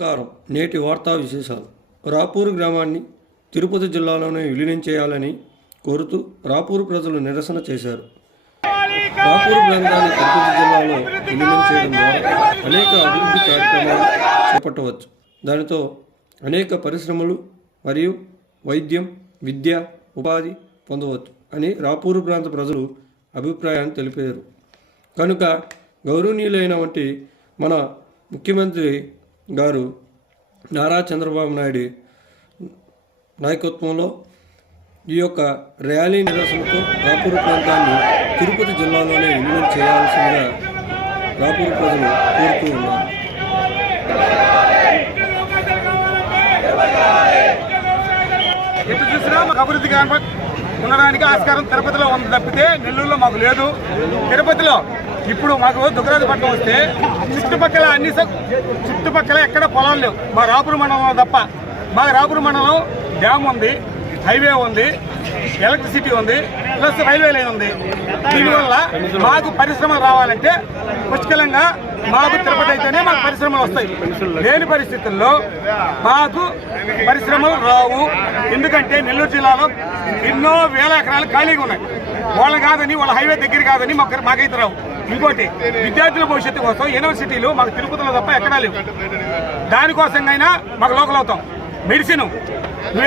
నమస్కారం. నేటి వార్తా విశేషాలు. రాపూరు గ్రామాన్ని తిరుపతి జిల్లాలోనే విలీనం చేయాలని కోరుతూ రాపూరు ప్రజలు నిరసన చేశారు. రాపూరు ప్రాంతాన్ని తిరుపతి జిల్లాలో విలీనం చేయడం ద్వారా అనేక అభివృద్ధి కార్యక్రమాలు చేపట్టవచ్చు. దానితో అనేక పరిశ్రమలు మరియు వైద్యం, విద్య, ఉపాధి పొందవచ్చు అని రాపూరు ప్రాంత ప్రజలు అభిప్రాయాన్ని తెలిపారు. కనుక గౌరవనీయులైన వంటి మన ముఖ్యమంత్రి గారు నారా చంద్రబాబు నాయుడు నాయకత్వంలో ఈ యొక్క ర్యాలీ నిరసనతో రాపూరు ప్రాంతాన్ని తిరుపతి జిల్లాలోనే విలీనం చేయాల్సిందిగా రాపూరు ప్రజలు కోరుతూ ఉన్నారు. ఎటు చూసినా మాకు అభివృద్ధి ఉండడానికి ఆస్కారం తిరుపతిలో ఉంది తప్పితే నెల్లూరులో మాకు లేదు. తిరుపతిలో ఇప్పుడు మాకు దుగ్గరాజపట్నం వస్తే చుట్టుపక్కల ఎక్కడ పొలాలు లేవు. మా రాపూరు మండలంలో తప్ప. మా రాపూరు మండలం డ్యామ్ ఉంది, హైవే ఉంది, ఎలక్ట్రిసిటీ ఉంది, ప్లస్ రైల్వే లైన్ ఉంది. దీనివల్ల మాకు పరిశ్రమలు రావాలంటే పుష్కలంగా మాకు తిరుపతి అయితేనే మాకు పరిశ్రమలు వస్తాయి. లేని పరిస్థితుల్లో మాకు పరిశ్రమలు రావు. ఎందుకంటే నెల్లూరు జిల్లాలో ఎన్నో వేల ఎకరాలు ఖాళీగా ఉన్నాయి. వాళ్ళ కాదని, వాళ్ళ హైవే దగ్గర కాదని మాకైతే రావు. ఇంకోటి, విద్యార్థుల భవిష్యత్తు కోసం యూనివర్సిటీలు మాకు తిరుపతిలో తప్ప ఎక్కడా లేవు. దానికోసంగా మాకు లోకల్ అవుతాం. మెడిసిన్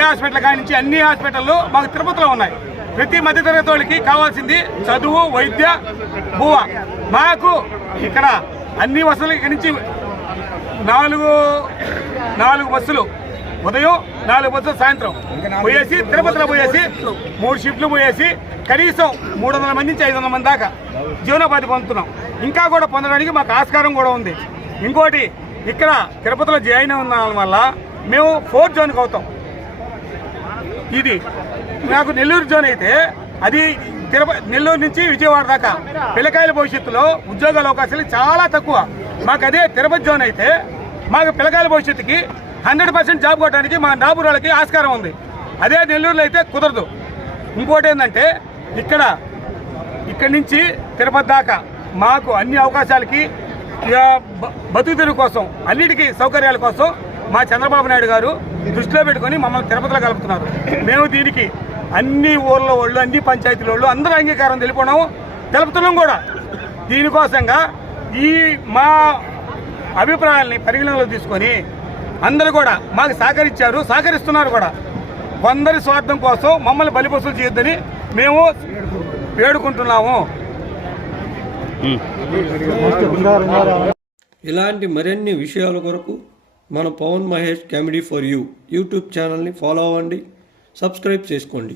హాస్పిటల్ కాడి నుంచి అన్ని హాస్పిటళ్ళు మాకు తిరుపతిలో ఉన్నాయి. ప్రతి మధ్యతరగతి వాళ్ళకి కావాల్సింది చదువు, వైద్య, భూవ. మాకు ఇక్కడ అన్ని వసతులు ఇక్కడి నుంచి నాలుగు బస్సులు ఉదయం, 4 బస్సులు సాయంత్రం పోయేసి తిరుపతిలో పోయేసి 3 షిఫ్ట్లు పోయేసి కనీసం 300 మంది నుంచి 500 మంది దాకా జీవనోపాధి పొందుతున్నాం. ఇంకా కూడా పొందడానికి మాకు ఆస్కారం కూడా ఉంది. ఇంకోటి, ఇక్కడ తిరుపతిలో జాయిన్ ఉన్న వల్ల మేము 4th జోన్కి అవుతాం. ఇది నాకు నెల్లూరు జోన్ అయితే అది నెల్లూరు నుంచి విజయవాడ దాకా పిల్లకాయల భవిష్యత్తులో ఉద్యోగాల అవకాశాలు చాలా తక్కువ. మాకు అదే తిరుపతి జోన్ అయితే మాకు పిల్లకాయల భవిష్యత్తుకి 100% జాబ్ కొట్టడానికి మా రాపూరు వాళ్ళకి ఆస్కారం ఉంది. అదే నెల్లూరులో అయితే కుదరదు. ఇంకోటి ఏంటంటే ఇక్కడి నుంచి తిరుపతి దాకా మాకు అన్ని అవకాశాలకి బతుకు తెరువు కోసం, అన్నిటికీ సౌకర్యాల కోసం మా చంద్రబాబు నాయుడు గారు దృష్టిలో పెట్టుకొని మమ్మల్ని తిరుపతిలో కలుపుతున్నారు. మేము దీనికి అన్ని ఊర్ల వాళ్ళు, అన్ని పంచాయతీల వాళ్ళు అందరూ అంగీకారం తెలుపుతున్నాం కూడా. దీనికోసంగా ఈ మా అభిప్రాయాల్ని పరిగణనలో తీసుకొని అందరూ కూడా మాకు సహకరిస్తున్నారు కూడా. కొందరి స్వార్థం కోసం మమ్మల్ని బలిపశువులు చేయొద్దని మేము వేడుకుంటున్నాము. ఇలాంటి మరిన్ని విషయాల కొరకు మన Pavan Mahesh comedy for you YouTube ఛానల్ని ఫాలో అవ్వండి, సబ్స్క్రైబ్ చేసుకోండి.